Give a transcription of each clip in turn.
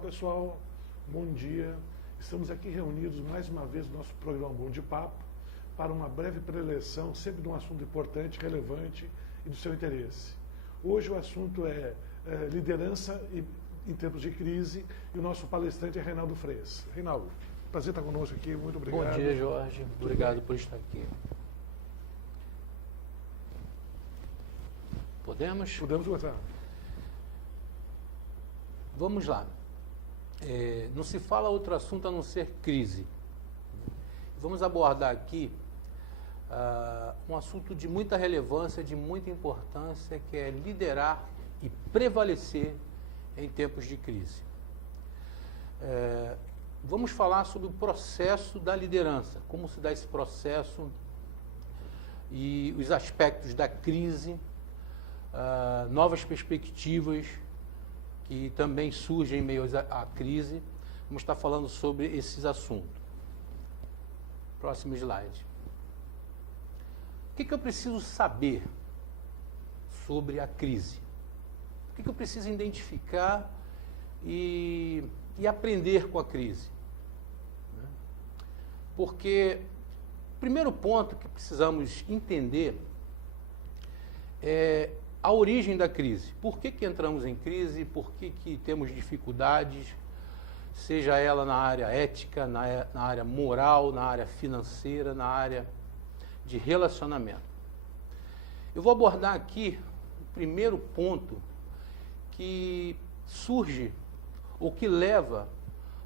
pessoal, bom dia. Estamos aqui reunidos mais uma vez no nosso programa Bom de Papo para uma breve preleção, sempre de um assunto importante, relevante e do seu interesse. Hoje o assunto é liderança em tempos de crise e o nosso palestrante é Reinaldo Freitas. Reinaldo, prazer estar conosco aqui, muito obrigado. Bom dia, Jorge. Obrigado por estar aqui. Podemos? Podemos começar. Vamos lá. Não se fala outro assunto a não ser crise. Vamos abordar aqui um assunto de muita relevância, de muita importância, que é liderar e prevalecer em tempos de crise. Vamos falar sobre o processo da liderança, como se dá esse processo e os aspectos da crise, novas perspectivas que também surgem em meio à crise. Vamos estar falando sobre esses assuntos. Próximo slide. O que eu preciso saber sobre a crise? O que eu preciso identificar e aprender com a crise? Porque o primeiro ponto que precisamos entender é a origem da crise. Por que entramos em crise? Por que temos dificuldades, seja ela na área ética, na área moral, na área financeira, na área de relacionamento? Eu vou abordar aqui o primeiro ponto que surge, ou que leva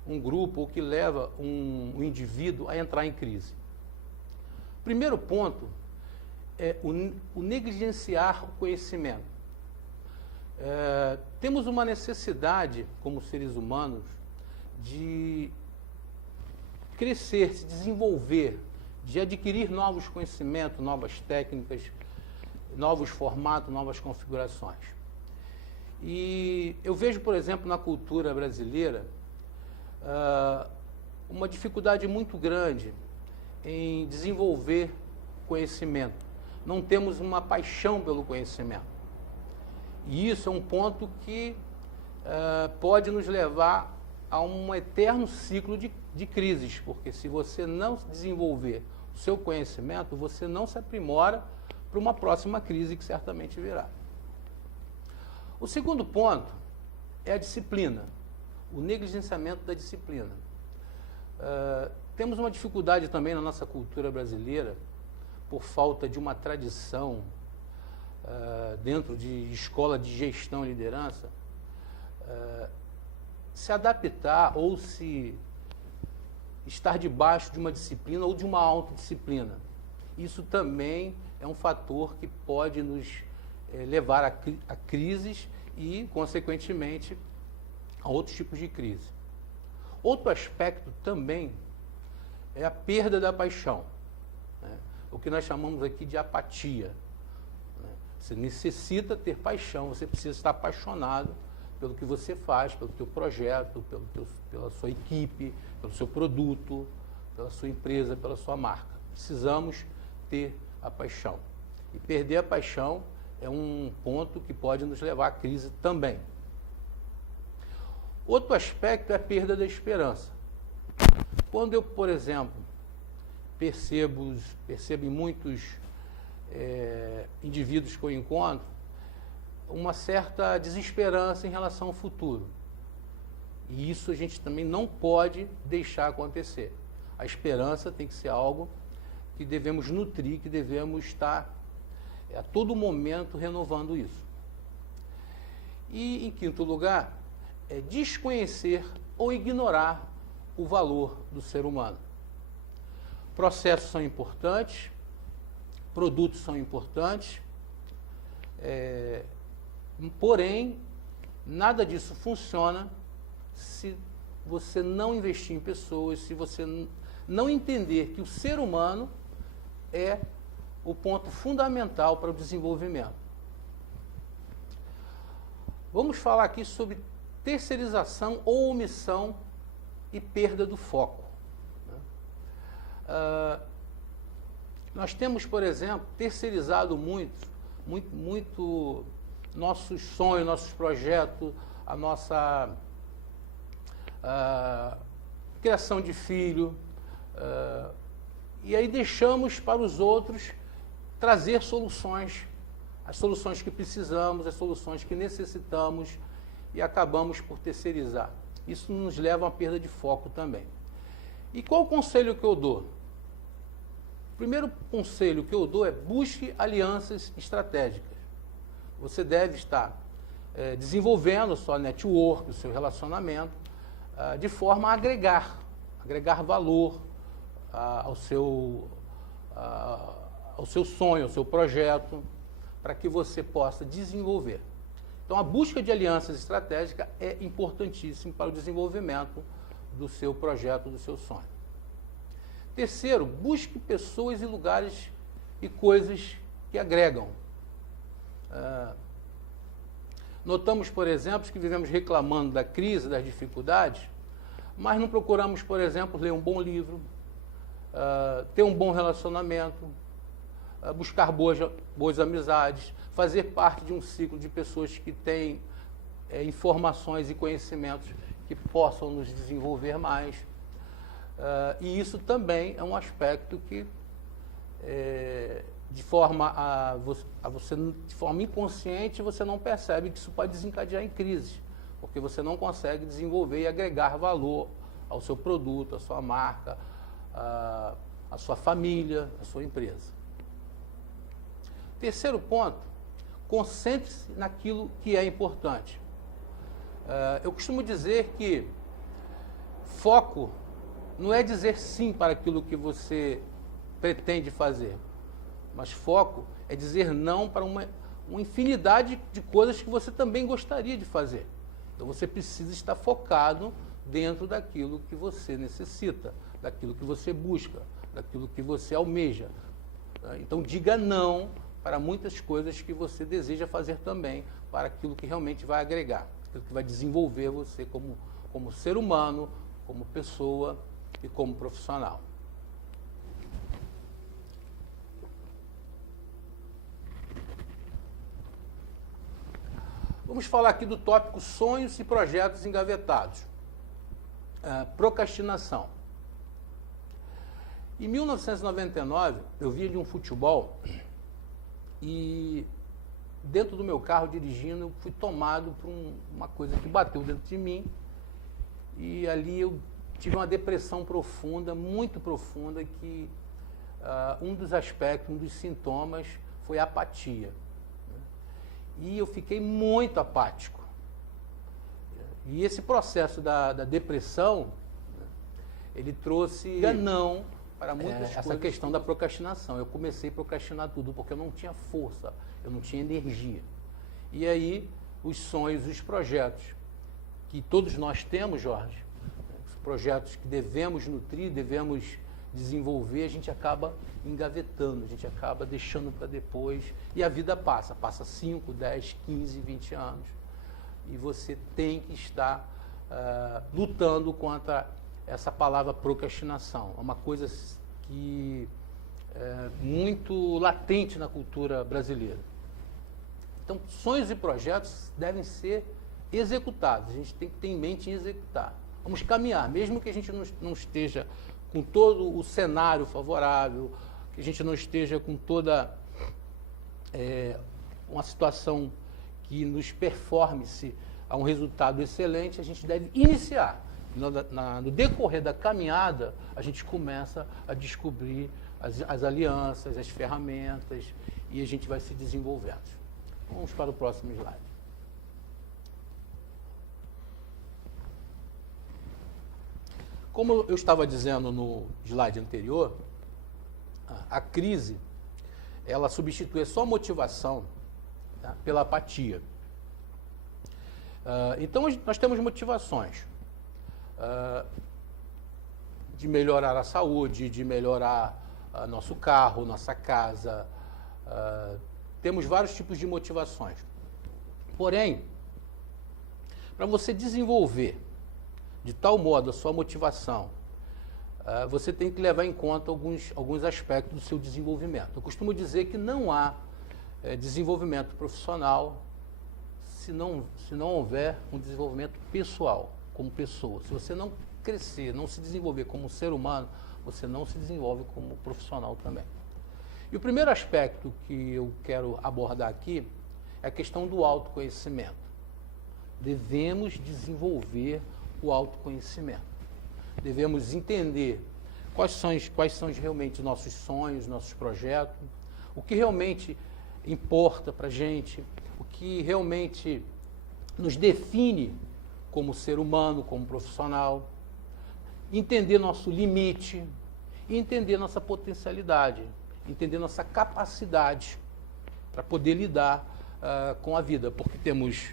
um grupo, ou que leva um indivíduo a entrar em crise. O primeiro ponto é o negligenciar o conhecimento. Temos uma necessidade, como seres humanos, de crescer, se desenvolver, de adquirir novos conhecimentos, novas técnicas, novos formatos, novas configurações. E eu vejo, por exemplo, na cultura brasileira, uma dificuldade muito grande em desenvolver conhecimento. Não temos uma paixão pelo conhecimento. E isso é um ponto que pode nos levar a um eterno ciclo de crises, porque se você não desenvolver o seu conhecimento, você não se aprimora para uma próxima crise que certamente virá. O segundo ponto é a disciplina, o negligenciamento da disciplina. Temos uma dificuldade também na nossa cultura brasileira, por falta de uma tradição dentro de escola de gestão e liderança, se adaptar ou se estar debaixo de uma disciplina ou de uma autodisciplina. Isso também é um fator que pode nos levar a crises e, consequentemente, a outros tipos de crise. Outro aspecto também é a perda da paixão, né? O que nós chamamos aqui de apatia. Você necessita ter paixão, você precisa estar apaixonado pelo que você faz, pelo teu projeto, pela sua equipe, pelo seu produto, pela sua empresa, pela sua marca. Precisamos ter a paixão. E perder a paixão é um ponto que pode nos levar à crise também. Outro aspecto é a perda da esperança. Quando eu, por exemplo, percebo em muitos indivíduos que eu encontro uma certa desesperança em relação ao futuro. E isso a gente também não pode deixar acontecer. A esperança tem que ser algo que devemos nutrir, que devemos estar a todo momento renovando isso. E, em quinto lugar, é desconhecer ou ignorar o valor do ser humano. Processos são importantes, produtos são importantes, porém, nada disso funciona se você não investir em pessoas, se você não entender que o ser humano é o ponto fundamental para o desenvolvimento. Vamos falar aqui sobre terceirização ou omissão e perda do foco. Nós temos, por exemplo, terceirizado muito nossos sonhos, nossos projetos, a nossa criação de filho, e aí deixamos para os outros trazer soluções, as soluções que precisamos, as soluções que necessitamos, e acabamos por terceirizar. Isso nos leva a uma perda de foco também. E qual o conselho que eu dou? O primeiro conselho que eu dou é busque alianças estratégicas. Você deve estar desenvolvendo a sua network, o seu relacionamento, de forma a agregar valor ao seu sonho, ao seu projeto, para que você possa desenvolver. Então, a busca de alianças estratégicas é importantíssima para o desenvolvimento do seu projeto, do seu sonho. Terceiro, busque pessoas e lugares e coisas que agregam. Notamos, por exemplo, que vivemos reclamando da crise, das dificuldades, mas não procuramos, por exemplo, ler um bom livro, ter um bom relacionamento, buscar boas amizades, fazer parte de um ciclo de pessoas que têm informações e conhecimentos que possam nos desenvolver mais. E isso também é um aspecto que, de forma inconsciente, você não percebe que isso pode desencadear em crise, porque você não consegue desenvolver e agregar valor ao seu produto, à sua marca, à sua família, à sua empresa. Terceiro ponto, concentre-se naquilo que é importante. Eu costumo dizer que foco não é dizer sim para aquilo que você pretende fazer, mas foco é dizer não para uma infinidade de coisas que você também gostaria de fazer. Então você precisa estar focado dentro daquilo que você necessita, daquilo que você busca, daquilo que você almeja. Então diga não para muitas coisas que você deseja fazer também, para aquilo que realmente vai agregar, aquilo que vai desenvolver você como ser humano, como pessoa e como profissional. Vamos falar aqui do tópico sonhos e projetos engavetados. Procrastinação. Em 1999, eu vinha de um futebol e dentro do meu carro, dirigindo, eu fui tomado por uma coisa que bateu dentro de mim e ali eu tive uma depressão profunda, muito profunda, que um dos aspectos, um dos sintomas foi a apatia. E eu fiquei muito apático. E esse processo da depressão, ele trouxe não para muitas coisas. Essa questão da procrastinação. Eu comecei a procrastinar tudo porque eu não tinha força, eu não tinha energia. E aí, os sonhos, os projetos que todos nós temos, Jorge, os projetos que devemos nutrir, devemos desenvolver, a gente acaba engavetando, a gente acaba deixando para depois, e a vida passa 5, 10, 15, 20 anos, e você tem que estar lutando contra essa palavra procrastinação. É uma coisa que é muito latente na cultura brasileira. Então, sonhos e projetos devem ser executados, a gente tem que ter em mente em executar. Vamos caminhar, mesmo que a gente não esteja com todo o cenário favorável, que a gente não esteja com toda uma situação que nos performe-se a um resultado excelente, a gente deve iniciar. No decorrer da caminhada, a gente começa a descobrir as alianças, as ferramentas, e a gente vai se desenvolvendo. Vamos para o próximo slide. Como eu estava dizendo no slide anterior, a crise, ela substitui a sua motivação, tá, pela apatia. Então, nós temos motivações de melhorar a saúde, de melhorar nosso carro, nossa casa. Temos vários tipos de motivações. Porém, para você desenvolver de tal modo a sua motivação, você tem que levar em conta alguns aspectos do seu desenvolvimento. Eu costumo dizer que não há desenvolvimento profissional se não houver um desenvolvimento pessoal. como pessoa. Se você não crescer, não se desenvolver como ser humano, você não se desenvolve como profissional também. E o primeiro aspecto que eu quero abordar aqui é a questão do autoconhecimento. Devemos desenvolver o autoconhecimento. Devemos entender quais são realmente os nossos sonhos, nossos projetos, o que realmente importa para a gente, o que realmente nos define como ser humano, como profissional, entender nosso limite e entender nossa potencialidade, entender nossa capacidade para poder lidar com a vida, porque temos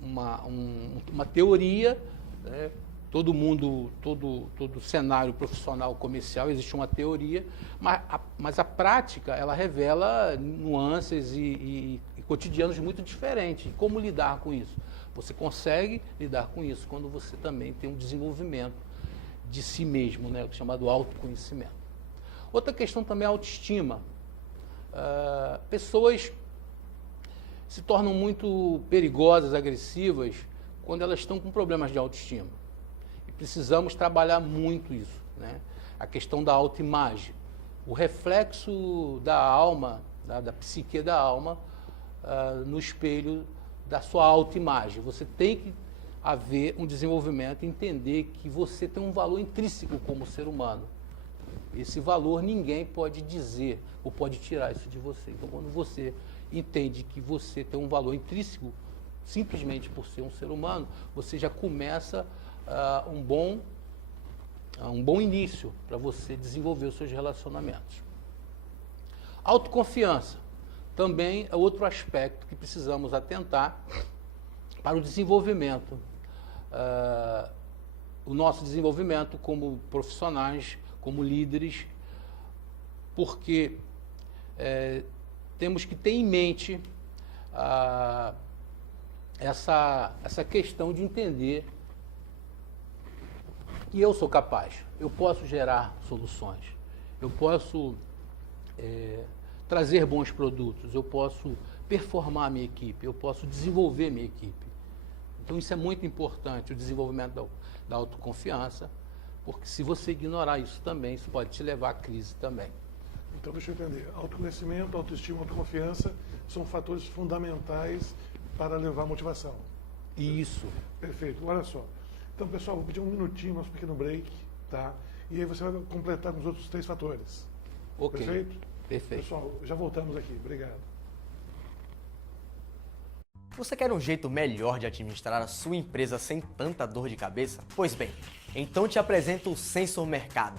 uma teoria, né? Todo cenário profissional comercial existe uma teoria, mas a prática ela revela nuances e cotidianos muito diferentes. E como lidar com isso? Você consegue lidar com isso quando você também tem um desenvolvimento de si mesmo, né? Chamado autoconhecimento. Outra questão também é a autoestima. Pessoas se tornam muito perigosas, agressivas, quando elas estão com problemas de autoestima. E precisamos trabalhar muito isso, né? A questão da autoimagem. O reflexo da alma, da psique da alma, no espelho da sua autoimagem. Você tem que haver um desenvolvimento, entender que você tem um valor intrínseco como ser humano. Esse valor ninguém pode dizer ou pode tirar isso de você. Então, quando você entende que você tem um valor intrínseco, simplesmente por ser um ser humano, você já começa um bom início para você desenvolver os seus relacionamentos. Autoconfiança também é outro aspecto que precisamos atentar para o desenvolvimento, o nosso desenvolvimento como profissionais, como líderes, porque temos que ter em mente essa questão de entender que eu sou capaz, eu posso gerar soluções, eu posso trazer bons produtos, eu posso performar a minha equipe, eu posso desenvolver minha equipe. Então isso é muito importante, o desenvolvimento da autoconfiança, porque se você ignorar isso também, isso pode te levar à crise também. Então, deixa eu entender. Autoconhecimento, autoestima, autoconfiança são fatores fundamentais para levar a motivação. Isso. Perfeito. Olha só. Então, pessoal, vou pedir um minutinho, nosso pequeno break, tá? E aí você vai completar com os outros 3 fatores. Ok. Perfeito? Perfeito. Pessoal, já voltamos aqui. Obrigado. Você quer um jeito melhor de administrar a sua empresa sem tanta dor de cabeça? Pois bem, então te apresento o Sensor Mercado.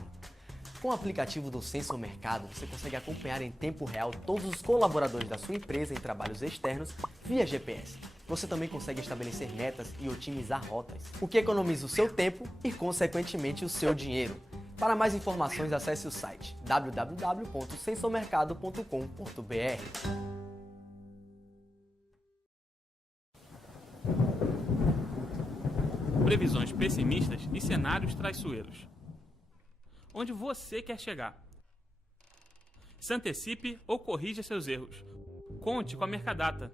Com o aplicativo do Sensor Mercado, você consegue acompanhar em tempo real todos os colaboradores da sua empresa em trabalhos externos via GPS. Você também consegue estabelecer metas e otimizar rotas, o que economiza o seu tempo e, consequentemente, o seu dinheiro. Para mais informações, acesse o site www.sensormercado.com.br. Previsões pessimistas e cenários traiçoeiros. Onde você quer chegar? Se antecipe ou corrija seus erros. Conte com a Mercadata,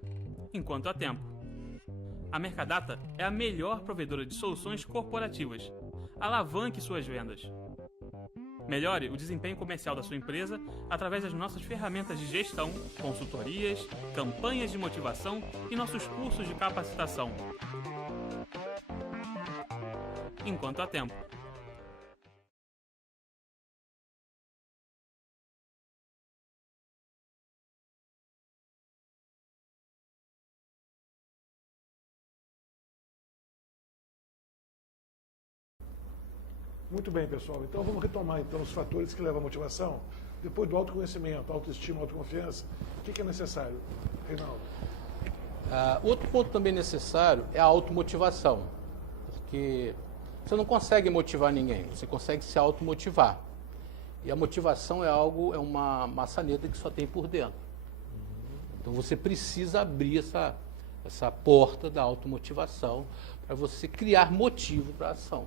enquanto há tempo. A Mercadata é a melhor provedora de soluções corporativas. Alavanque suas vendas. Melhore o desempenho comercial da sua empresa através das nossas ferramentas de gestão, consultorias, campanhas de motivação e nossos cursos de capacitação. Enquanto há tempo. Muito bem, pessoal. Então, vamos retomar então os fatores que levam à motivação. Depois do autoconhecimento, autoestima, autoconfiança, o que é necessário, Reinaldo? Outro ponto também necessário é a automotivação, porque você não consegue motivar ninguém, você consegue se automotivar. E a motivação é uma maçaneta que só tem por dentro. Então você precisa abrir essa porta da automotivação para você criar motivo para a ação.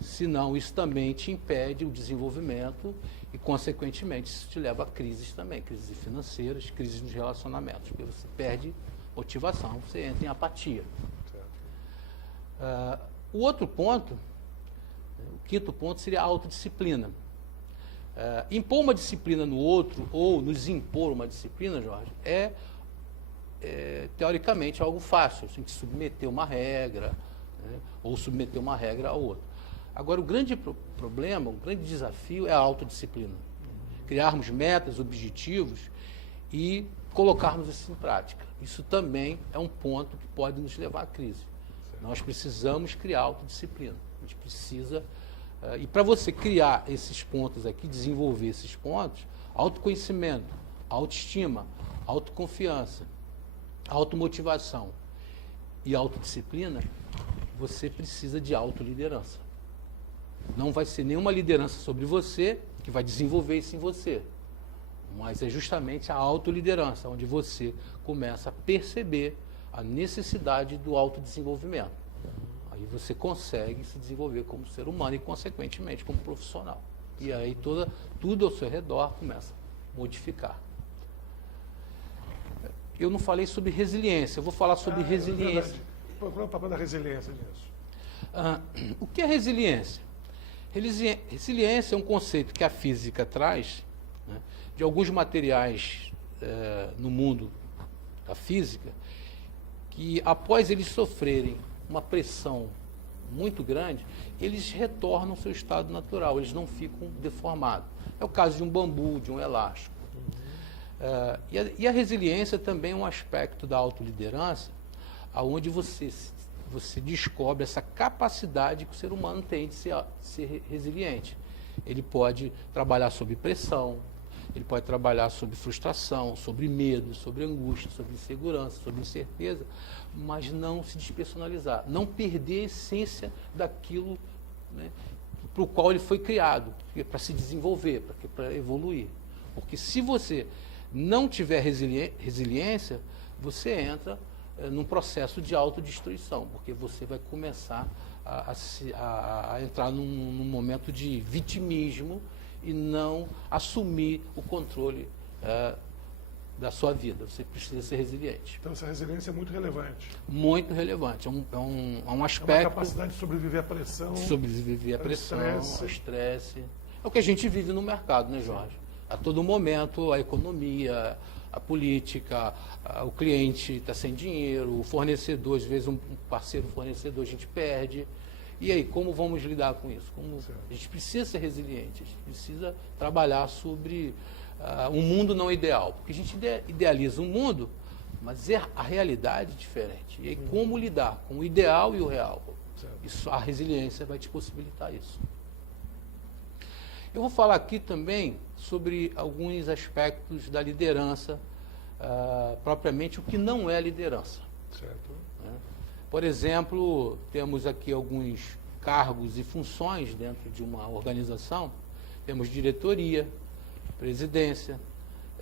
Senão isso também te impede o desenvolvimento e, consequentemente, isso te leva a crises também, crises financeiras, crises nos relacionamentos, porque você perde motivação, você entra em apatia. O outro ponto, o quinto ponto, seria a autodisciplina. Impor uma disciplina no outro, ou nos impor uma disciplina, Jorge, teoricamente algo fácil. Tem que submeter uma regra, né, ou submeter uma regra ao outro. Agora, o grande problema, o grande desafio é a autodisciplina. Criarmos metas, objetivos e colocarmos isso em prática. Isso também é um ponto que pode nos levar à crise. Nós precisamos criar autodisciplina. A gente precisa... e para você criar esses pontos aqui, desenvolver esses pontos, autoconhecimento, autoestima, autoconfiança, automotivação e autodisciplina, você precisa de autoliderança. Não vai ser nenhuma liderança sobre você que vai desenvolver isso em você, mas é justamente a autoliderança, onde você começa a perceber a necessidade do autodesenvolvimento. Aí você consegue se desenvolver como ser humano e, consequentemente, como profissional. E aí tudo ao seu redor começa a modificar. Eu não falei sobre resiliência, eu vou falar sobre resiliência. Qual é o papel da resiliência nisso? O que é resiliência? Resiliência é um conceito que a física traz, né, de alguns materiais no mundo da física, que após eles sofrerem uma pressão muito grande, eles retornam ao seu estado natural, eles não ficam deformados. É o caso de um bambu, de um elástico. E a resiliência também é um aspecto da autoliderança, onde você descobre essa capacidade que o ser humano tem de ser resiliente. Ele pode trabalhar sob pressão, ele pode trabalhar sob frustração, sobre medo, sobre angústia, sobre insegurança, sobre incerteza, mas não se despersonalizar, não perder a essência daquilo, né, para o qual ele foi criado, para se desenvolver, para evoluir. Porque se você não tiver resiliência, você entra num processo de autodestruição, porque você vai começar a entrar num momento de vitimismo e não assumir o controle da sua vida. Você precisa ser resiliente. Então, essa resiliência é muito relevante. Muito relevante. É um aspecto... É uma capacidade de sobreviver à pressão. Sobreviver à pressão, ao estresse. É o que a gente vive no mercado, né, Jorge? A todo momento, a economia, a política, o cliente está sem dinheiro, o fornecedor, às vezes um parceiro fornecedor a gente perde. E aí, como vamos lidar com isso? A gente precisa ser resiliente, a gente precisa trabalhar sobre um mundo não ideal. Porque a gente idealiza um mundo, mas a realidade é diferente. E aí, como lidar com o ideal e o real? Isso, a resiliência vai te possibilitar isso. Eu vou falar aqui também sobre alguns aspectos da liderança, propriamente o que não é liderança. Certo. Né? Por exemplo, temos aqui alguns cargos e funções dentro de uma organização. Temos diretoria, presidência,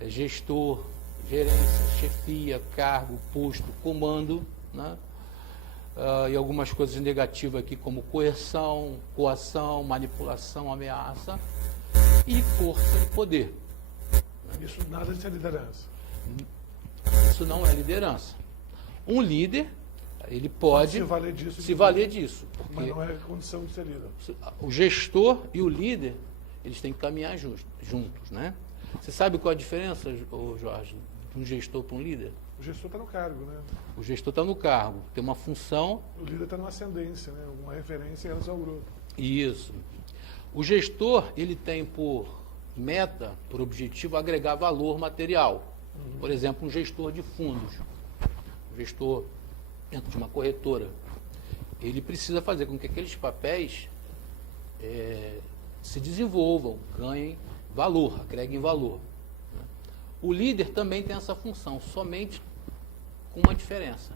gestor, gerência, chefia, cargo, posto, comando, né? E algumas coisas negativas aqui como coerção, coação, manipulação, ameaça e força e poder. Isso nada de ser liderança. Isso não é liderança. Um líder, ele pode se valer disso. Porque mas não é condição de ser líder. O gestor e o líder, eles têm que caminhar juntos, né? Você sabe qual a diferença, Jorge, de um gestor para um líder? O gestor está no cargo, né? O gestor está no cargo, tem uma função... O líder está numa ascendência, né? Uma referência em relação ao grupo. Isso. O gestor, ele tem por meta, por objetivo, agregar valor material. Por exemplo, um gestor de fundos, um gestor dentro de uma corretora, ele precisa fazer com que aqueles papéis se desenvolvam, ganhem valor, agreguem valor. O líder também tem essa função, somente com uma diferença.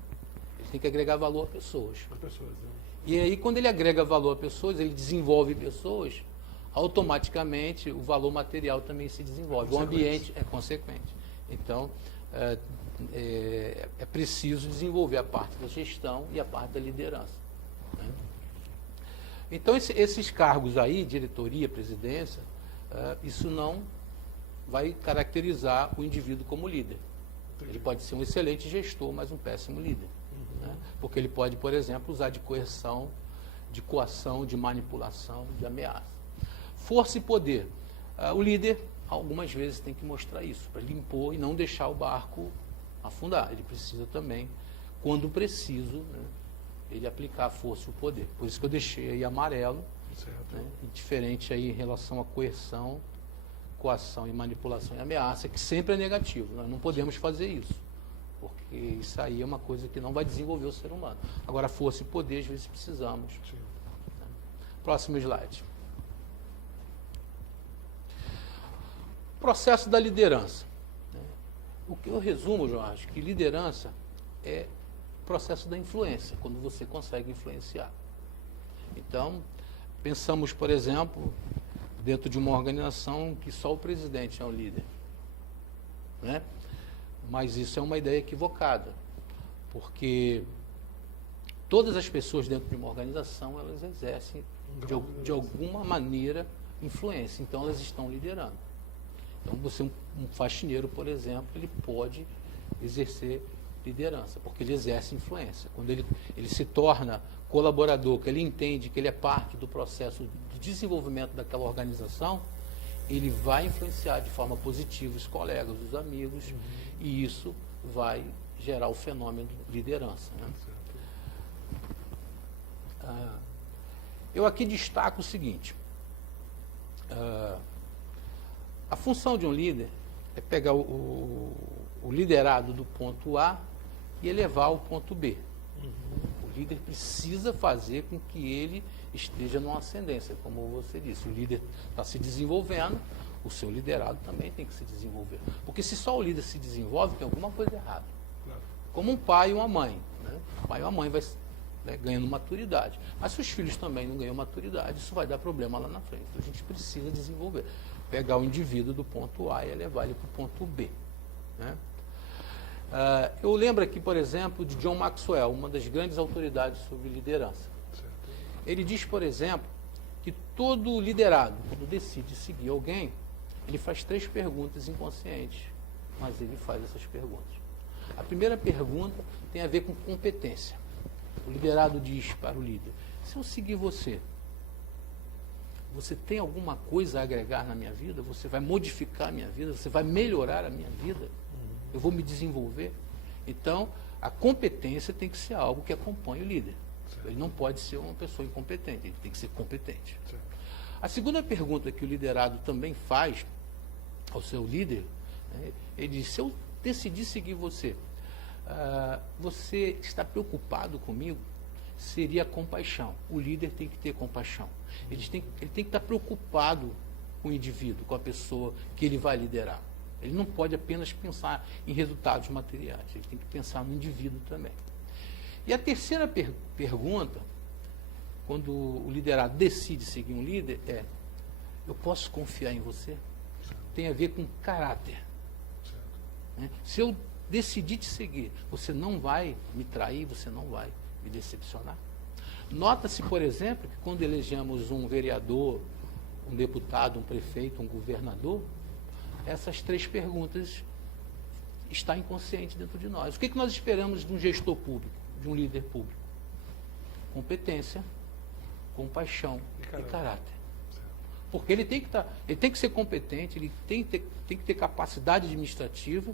Ele tem que agregar valor a pessoas. Né? E aí, quando ele agrega valor a pessoas, ele desenvolve pessoas, automaticamente o valor material também se desenvolve. O ambiente é consequente. Então, é preciso desenvolver a parte da gestão e a parte da liderança. Né? Então, esses cargos aí, diretoria, presidência, isso não vai caracterizar o indivíduo como líder. Ele pode ser um excelente gestor, mas um péssimo líder. né? Porque ele pode, por exemplo, usar de coerção, de coação, de manipulação, de ameaça. Força e poder. O líder, algumas vezes, tem que mostrar isso, para ele impor e não deixar o barco afundar. Ele precisa também, quando preciso, né, ele aplicar a força e o poder. Por isso que eu deixei aí amarelo, né, diferente aí em relação à coerção, coação e manipulação e ameaça, que sempre é negativo. Nós não podemos fazer isso, porque isso aí é uma coisa que não vai desenvolver o ser humano. Agora, força e poder, às vezes, precisamos. Sim. Próximo slide. Processo da liderança. O que eu resumo, Jorge, que liderança é processo da influência, quando você consegue influenciar. Então, pensamos, por exemplo, dentro de uma organização que só o presidente é um líder, né? Mas isso é uma ideia equivocada, porque todas as pessoas dentro de uma organização, elas exercem de alguma maneira influência, então elas estão liderando. Então, você, um faxineiro, por exemplo, ele pode exercer liderança, porque ele exerce influência. Quando ele se torna colaborador, que ele entende que ele é parte do processo de desenvolvimento daquela organização, ele vai influenciar de forma positiva os colegas, os amigos, e isso vai gerar o fenômeno de liderança, né? Eu aqui destaco o seguinte: a função de um líder é pegar o liderado do ponto A e elevar ao ponto B. O líder precisa fazer com que ele esteja numa ascendência, como você disse. O líder está se desenvolvendo, o seu liderado também tem que se desenvolver. Porque se só o líder se desenvolve, tem alguma coisa errada. Como um pai e uma mãe, né? O pai e uma mãe vai, né, ganhando maturidade. Mas se os filhos também não ganham maturidade, isso vai dar problema lá na frente. Então a gente precisa desenvolver. Pegar o indivíduo do ponto A e levar ele para o ponto B, né? Eu lembro aqui, por exemplo, de John Maxwell, uma das grandes autoridades sobre liderança. Ele diz, por exemplo, que todo liderado, quando decide seguir alguém, ele faz 3 perguntas inconscientes, mas ele faz essas perguntas. A primeira pergunta tem a ver com competência. O liderado diz para o líder: se eu seguir você, você tem alguma coisa a agregar na minha vida? Você vai modificar a minha vida? Você vai melhorar a minha vida? Eu vou me desenvolver? Então, a competência tem que ser algo que acompanhe o líder. Ele não pode ser uma pessoa incompetente, ele tem que ser competente. A segunda pergunta que o liderado também faz ao seu líder, né, ele diz: se eu decidir seguir você, você está preocupado comigo? Seria compaixão. O líder tem que ter compaixão. Ele tem que estar preocupado com o indivíduo, com a pessoa que ele vai liderar. Ele não pode apenas pensar em resultados materiais, ele tem que pensar no indivíduo também. E a terceira pergunta, quando o liderado decide seguir um líder, é: eu posso confiar em você? Tem a ver com caráter. Né? Se eu decidir te seguir, você não vai me trair, você não vai me decepcionar. Nota-se, por exemplo, que quando elegemos um vereador, um deputado, um prefeito, um governador, essas 3 perguntas estão inconscientes dentro de nós. O que nós esperamos de um gestor público, de um líder público? Competência, compaixão e caráter. Porque ele tem que ser competente, ele tem que ter capacidade administrativa,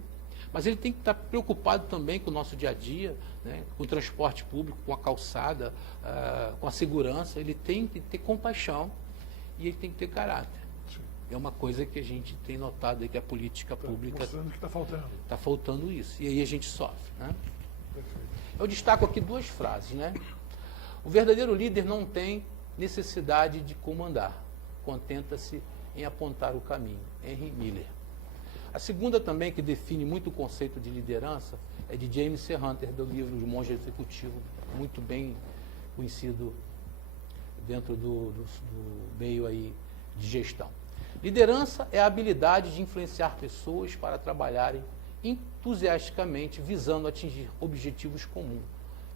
mas ele tem que estar preocupado também com o nosso dia a dia, né, com o transporte público, com a calçada, com a segurança. Ele tem que ter compaixão e ele tem que ter caráter. Sim. É uma coisa que a gente tem notado aí, que a política pública mostrando que está faltando. Está faltando isso. E aí a gente sofre, né? Eu destaco aqui 2 frases, né? O verdadeiro líder não tem necessidade de comandar, contenta-se em apontar o caminho. Henry Miller. A segunda também, que define muito o conceito de liderança, é de James C. Hunter, do livro O Monge Executivo, muito bem conhecido dentro do meio aí de gestão. Liderança é a habilidade de influenciar pessoas para trabalharem entusiasticamente, visando atingir objetivos comuns,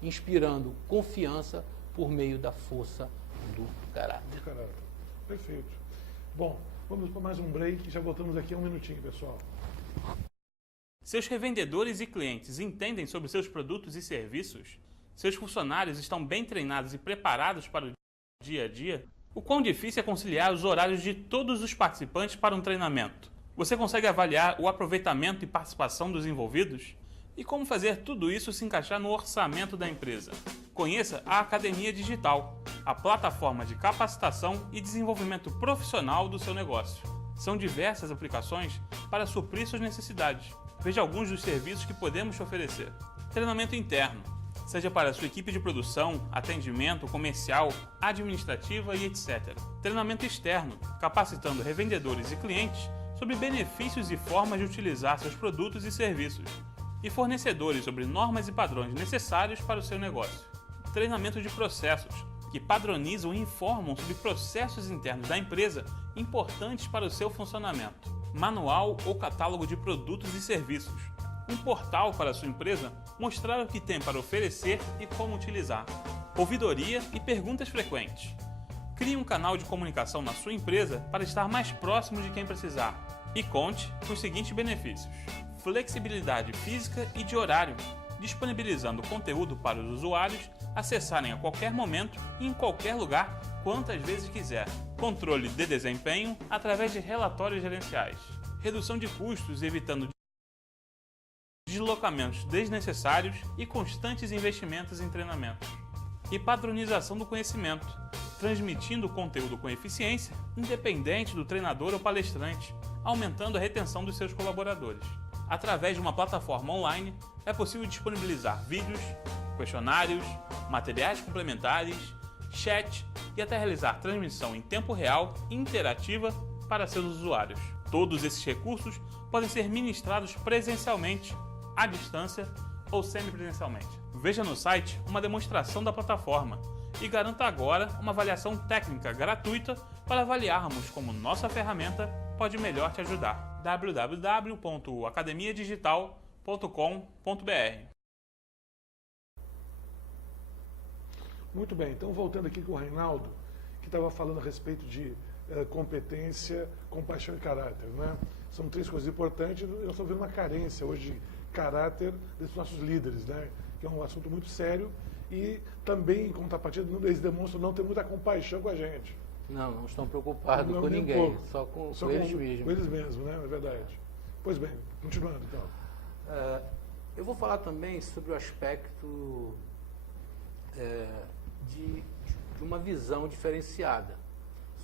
inspirando confiança por meio da força do caráter. Perfeito. Bom, vamos para mais um break, já voltamos daqui a 1 minutinho, pessoal. Seus revendedores e clientes entendem sobre seus produtos e serviços? Seus funcionários estão bem treinados e preparados para o dia a dia? O quão difícil é conciliar os horários de todos os participantes para um treinamento? Você consegue avaliar o aproveitamento e participação dos envolvidos? E como fazer tudo isso se encaixar no orçamento da empresa? Conheça a Academia Digital, a plataforma de capacitação e desenvolvimento profissional do seu negócio. São diversas aplicações para suprir suas necessidades. Veja alguns dos serviços que podemos te oferecer. Treinamento interno, seja para a sua equipe de produção, atendimento, comercial, administrativa e etc. Treinamento externo, capacitando revendedores e clientes sobre benefícios e formas de utilizar seus produtos e serviços. E fornecedores sobre normas e padrões necessários para o seu negócio. Treinamento de processos, que padronizam e informam sobre processos internos da empresa importantes para o seu funcionamento. Manual ou catálogo de produtos e serviços. Um portal para a sua empresa mostrar o que tem para oferecer e como utilizar. Ouvidoria e perguntas frequentes. Crie um canal de comunicação na sua empresa para estar mais próximo de quem precisar. E conte com os seguintes benefícios. Flexibilidade física e de horário, disponibilizando conteúdo para os usuários acessarem a qualquer momento e em qualquer lugar, quantas vezes quiser. Controle de desempenho através de relatórios gerenciais. Redução de custos, evitando deslocamentos desnecessários e constantes investimentos em treinamentos. E padronização do conhecimento, transmitindo o conteúdo com eficiência, independente do treinador ou palestrante, aumentando a retenção dos seus colaboradores. Através de uma plataforma online, é possível disponibilizar vídeos, questionários, materiais complementares, chat e até realizar transmissão em tempo real e interativa para seus usuários. Todos esses recursos podem ser ministrados presencialmente, à distância ou semipresencialmente. Veja no site uma demonstração da plataforma e garanta agora uma avaliação técnica gratuita para avaliarmos como nossa ferramenta pode melhor te ajudar. www.academiadigital.com.br. Muito bem, então voltando aqui com o Reinaldo, que estava falando a respeito de competência, compaixão e caráter, né? São três coisas importantes. Eu estou vendo uma carência hoje de caráter desses nossos líderes, né? Que é um assunto muito sério e também, em contrapartida, eles demonstram não ter muita compaixão com a gente. Não estão preocupados Não, com nem ninguém, pouco. só com Só eles mesmos. Com eles mesmos, né? É verdade. Pois bem, continuando então. Eu vou falar também sobre o aspecto de uma visão diferenciada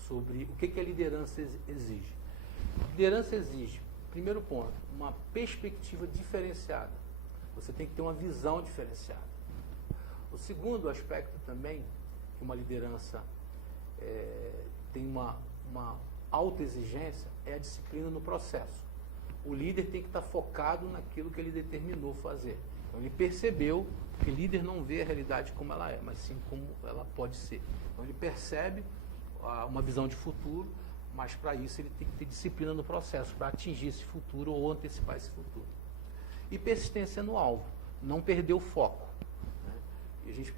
sobre o que a liderança exige. Liderança exige, primeiro ponto, uma perspectiva diferenciada. Você tem que ter uma visão diferenciada. O segundo aspecto também, que uma liderança tem uma alta exigência, é a disciplina no processo. O líder tem que estar focado naquilo que ele determinou fazer. Então ele percebeu que líder não vê a realidade como ela é, mas sim como ela pode ser. Então ele percebe uma visão de futuro, mas para isso ele tem que ter disciplina no processo, para atingir esse futuro ou antecipar esse futuro. E persistência no alvo, não perder o foco. Né? E a gente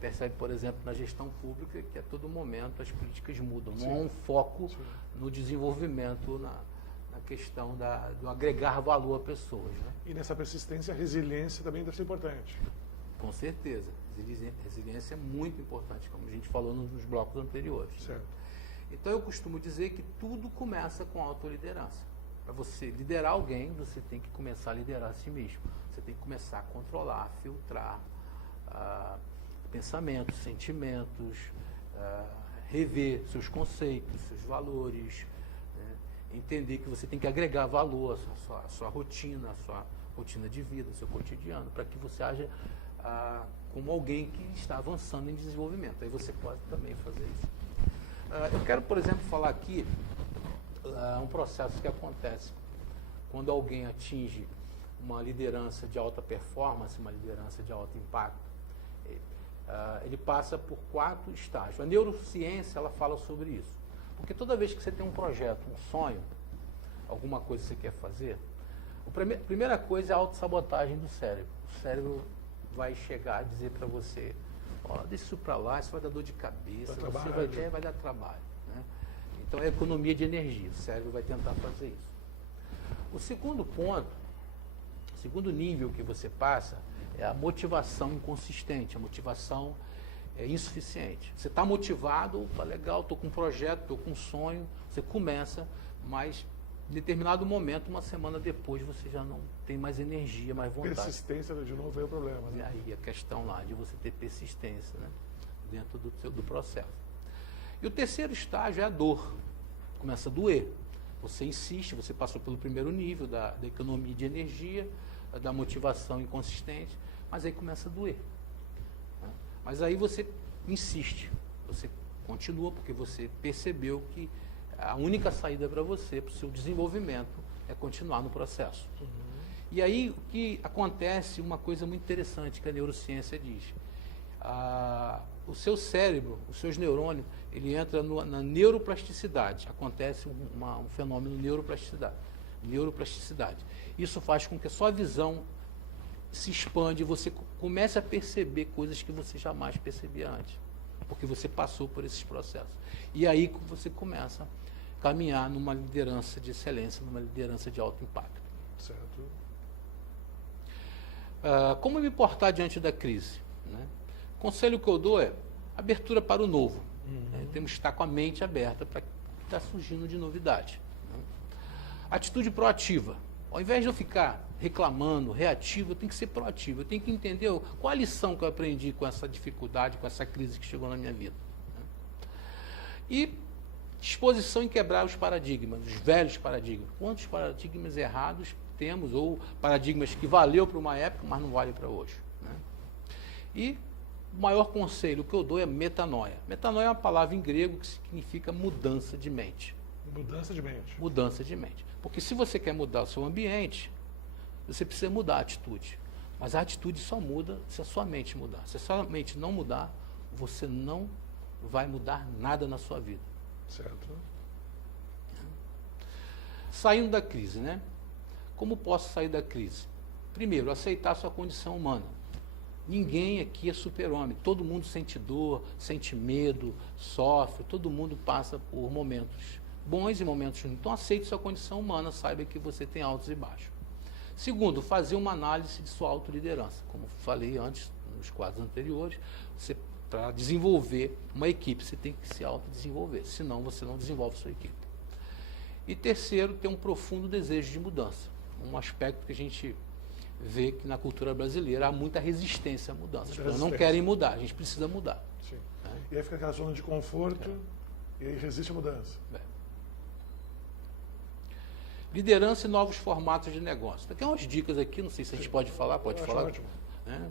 percebe, por exemplo, na gestão pública, que a todo momento as políticas mudam. Não há um foco no desenvolvimento, na questão do agregar valor a pessoas. Né? E nessa persistência, a resiliência também deve ser importante. Com certeza. Resiliência é muito importante, como a gente falou nos blocos anteriores. Certo. Então eu costumo dizer que tudo começa com autoliderança. Para você liderar alguém, você tem que começar a liderar a si mesmo. Você tem que começar a controlar, filtrar pensamentos, sentimentos, rever seus conceitos, seus valores, né? Entender que você tem que agregar valor à sua rotina, à sua rotina de vida, ao seu cotidiano, para que você haja como alguém que está avançando em desenvolvimento. Aí você pode também fazer isso. Eu quero, por exemplo, falar aqui um processo que acontece quando alguém atinge uma liderança de alta performance, uma liderança de alto impacto. Ele passa por 4 estágios. A neurociência, ela fala sobre isso. Porque toda vez que você tem um projeto, um sonho, alguma coisa que você quer fazer, a primeira coisa é a autossabotagem do cérebro. O cérebro vai chegar a dizer para você, deixa isso para lá, isso vai dar dor de cabeça, você vai dar trabalho. Né? Então é economia de energia, o cérebro vai tentar fazer isso. O segundo ponto, o segundo nível que você passa, é a motivação inconsistente, a motivação insuficiente. Você está motivado, tá legal, estou com um projeto, estou com um sonho, você começa, mas em determinado momento, uma semana depois, você já não tem mais energia, mais vontade. Persistência, de novo, é o problema. E Né? aí a questão lá de você ter persistência, né, dentro do processo. E o terceiro estágio é a dor. Começa a doer. Você insiste, você passou pelo primeiro nível da economia de energia, da motivação inconsistente, mas aí começa a doer. Né? Mas aí você insiste, você continua, porque você percebeu que a única saída para você, para o seu desenvolvimento, é continuar no processo. E aí o que acontece, uma coisa muito interessante que a neurociência diz. O seu cérebro, os seus neurônios, ele entra na neuroplasticidade. Acontece um fenômeno neuroplasticidade. Isso faz com que a sua visão se expande e você comece a perceber coisas que você jamais percebia antes, porque você passou por esses processos. E aí você começa a caminhar numa liderança de excelência, numa liderança de alto impacto. Certo. Como me portar diante da crise? Né? O conselho que eu dou é abertura para o novo. Né? Temos que estar com a mente aberta para o que está surgindo de novidade. Né? Atitude proativa. Ao invés de eu ficar reclamando, reativo, eu tenho que ser proativo. Eu tenho que entender qual a lição que eu aprendi com essa dificuldade, com essa crise que chegou na minha vida. Né? E disposição em quebrar os paradigmas, os velhos paradigmas. Quantos paradigmas errados temos, ou paradigmas que valeu para uma época, mas não vale para hoje. Né? E o maior conselho que eu dou é metanoia. Metanoia é uma palavra em grego que significa mudança de mente. Mudança de mente. Mudança de mente. Porque se você quer mudar o seu ambiente, você precisa mudar a atitude. Mas a atitude só muda se a sua mente mudar. Se a sua mente não mudar, você não vai mudar nada na sua vida. Certo. Saindo da crise, né? Como posso sair da crise? Primeiro, aceitar a sua condição humana. Ninguém aqui é super-homem. Todo mundo sente dor, sente medo, sofre. Todo mundo passa por momentos bons e momentos ruins. Então, aceite sua condição humana. Saiba que você tem altos e baixos. Segundo, fazer uma análise de sua autoliderança. Como falei antes, nos quadros anteriores, para desenvolver uma equipe, você tem que se autodesenvolver. Senão, você não desenvolve sua equipe. E terceiro, ter um profundo desejo de mudança. Um aspecto que a gente vê que na cultura brasileira há muita resistência à mudança. As pessoas não querem mudar, a gente precisa mudar. Sim. E aí fica aquela zona de conforto e aí resiste a mudança. Liderança e novos formatos de negócio. Tem umas dicas aqui, não sei se a gente pode falar, pode falar. Ótimo. Né?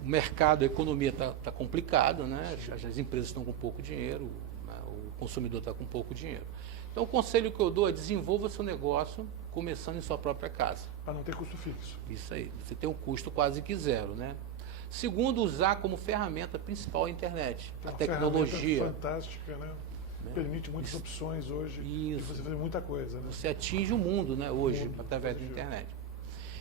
O mercado, a economia está complicada, né? As empresas estão com pouco dinheiro, né? O consumidor está com pouco dinheiro. Então, o conselho que eu dou é desenvolva seu negócio começando em sua própria casa. Para não ter custo fixo. Isso aí, você tem um custo quase que zero, né? Segundo, usar como ferramenta principal a internet, a tecnologia. Fantástica, né? Permite muitas opções hoje e você fazer muita coisa. Né? Você atinge o mundo, né, hoje, através da internet.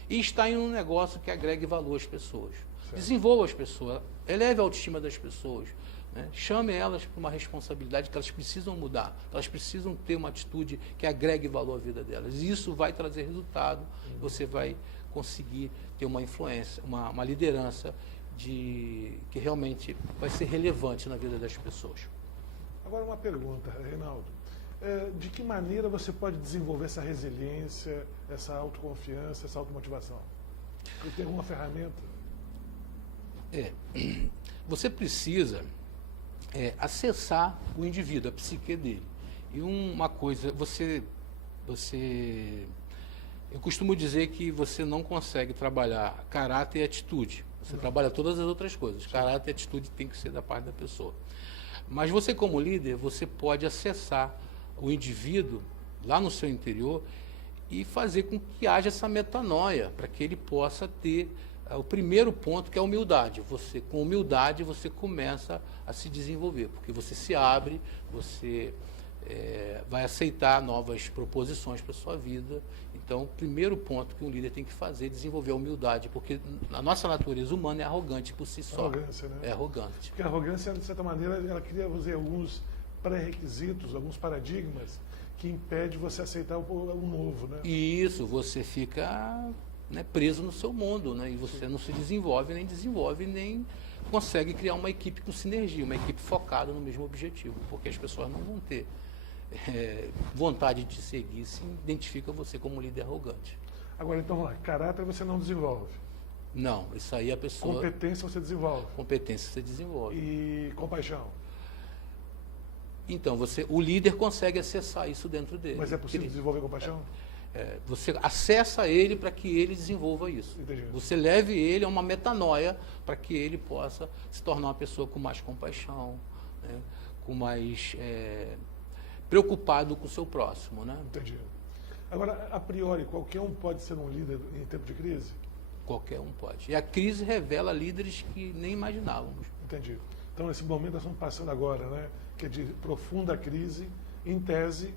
E está em um negócio que agregue valor às pessoas. Certo. Desenvolva as pessoas, eleve a autoestima das pessoas. Né? Chame elas para uma responsabilidade que elas precisam mudar. Elas precisam ter uma atitude que agregue valor à vida delas. E isso vai trazer resultado. Você vai conseguir ter uma influência, uma liderança que realmente vai ser relevante na vida das pessoas. Agora uma pergunta, Reinaldo. De que maneira você pode desenvolver essa resiliência, essa autoconfiança, essa automotivação? Tem alguma ferramenta? Você precisa acessar o indivíduo, a psique dele. E uma coisa, eu costumo dizer que você não consegue trabalhar caráter e atitude. Você trabalha todas as outras coisas. Caráter e atitude tem que ser da parte da pessoa. Mas você, como líder, você pode acessar o indivíduo lá no seu interior e fazer com que haja essa metanoia, para que ele possa ter o primeiro ponto, que é a humildade. Com humildade, você começa a se desenvolver, porque você se abre, você vai aceitar novas proposições para a sua vida. Então, o primeiro ponto que um líder tem que fazer é desenvolver a humildade, porque a nossa natureza humana é arrogante por si só. Arrogância, né? É arrogante. Porque a arrogância, de certa maneira, ela cria alguns pré-requisitos, alguns paradigmas que impedem você aceitar o novo, né? Isso, você fica né, preso no seu mundo, né, e você não se desenvolve, nem consegue criar uma equipe com sinergia, uma equipe focada no mesmo objetivo, porque as pessoas não vão ter vontade de te seguir se identifica você como um líder arrogante. Agora, então, vamos lá. Caráter você não desenvolve. Não, isso aí a pessoa... Competência você desenvolve. Competência você desenvolve. E compaixão. Então, o líder consegue acessar isso dentro dele. Mas é possível desenvolver compaixão? Você acessa ele para que ele desenvolva isso. Entendi. Você leve ele a uma metanoia para que ele possa se tornar uma pessoa com mais compaixão, né, com mais preocupado com o seu próximo. Né? Entendi. Agora, a priori, qualquer um pode ser um líder em tempo de crise? Qualquer um pode. E a crise revela líderes que nem imaginávamos. Entendi. Então, nesse momento nós estamos passando agora, né, que é de profunda crise, em tese,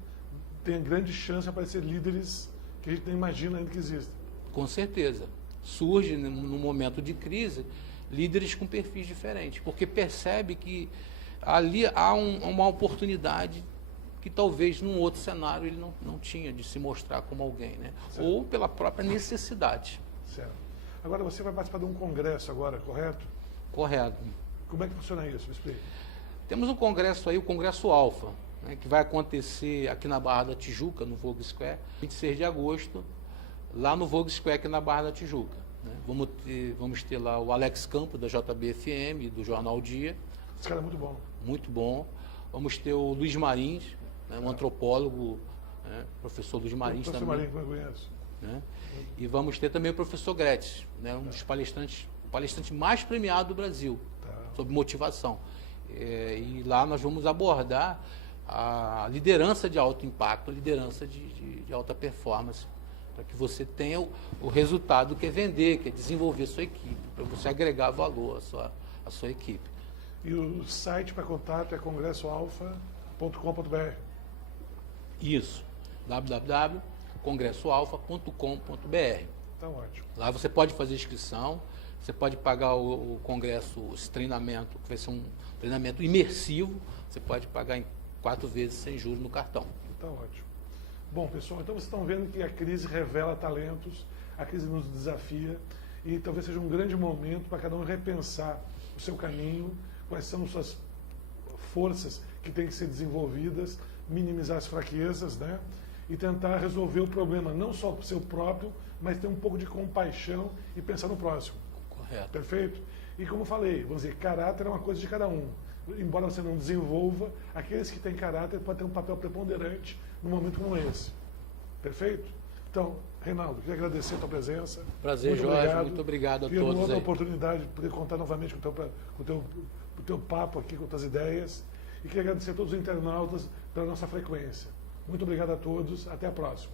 tem grande chance de aparecer líderes que a gente nem imagina ainda que existem. Com certeza. Surge, num momento de crise, líderes com perfis diferentes, porque percebe que ali há uma oportunidade que talvez num outro cenário ele não tinha de se mostrar como alguém, né? Ou pela própria necessidade. Certo. Agora, você vai participar de um congresso agora, correto? Correto. Como é que funciona isso? Me explique. Temos um congresso aí, o Congresso Alfa, né, que vai acontecer aqui na Barra da Tijuca, no Vogue Square, 26 de agosto, lá no Vogue Square, aqui na Barra da Tijuca. Né? Vamos ter lá o Alex Campos, da JBFM, do Jornal Dia. Esse cara é muito bom. Muito bom. Vamos ter o Luiz Marins, né, um antropólogo, né, professor Luiz Marins também. Professor Marins, eu conheço. Né? E vamos ter também o professor Gretz, né, um dos palestrantes, o palestrante mais premiado do Brasil, sobre motivação. E lá nós vamos abordar a liderança de alto impacto, a liderança de alta performance, para que você tenha o resultado que é vender, que é desenvolver a sua equipe, para você agregar valor à sua equipe. E o site para contato é congressoalfa.com.br. Isso, www.congressoalfa.com.br. Tá ótimo. Lá você pode fazer inscrição, você pode pagar o congresso, esse treinamento, que vai ser um treinamento imersivo, você pode pagar em 4 vezes sem juros no cartão. Tá ótimo. Bom, pessoal, então vocês estão vendo que a crise revela talentos, a crise nos desafia e talvez seja um grande momento para cada um repensar o seu caminho, quais são suas forças que têm que ser desenvolvidas, minimizar as fraquezas, né? E tentar resolver o problema, não só para o seu próprio, mas ter um pouco de compaixão e pensar no próximo. Correto. Perfeito? E como eu falei, vamos dizer, caráter é uma coisa de cada um. Embora você não desenvolva, aqueles que têm caráter podem ter um papel preponderante num momento como esse. Perfeito? Então, Reinaldo, queria agradecer a tua presença. Prazer, muito Jorge. obrigado. Muito obrigado a Queria todos. uma outra Aí. oportunidade de poder contar novamente com o teu papo aqui, com as tuas ideias. E queria agradecer a todos os internautas pela nossa frequência. Muito obrigado a todos. Até a próxima.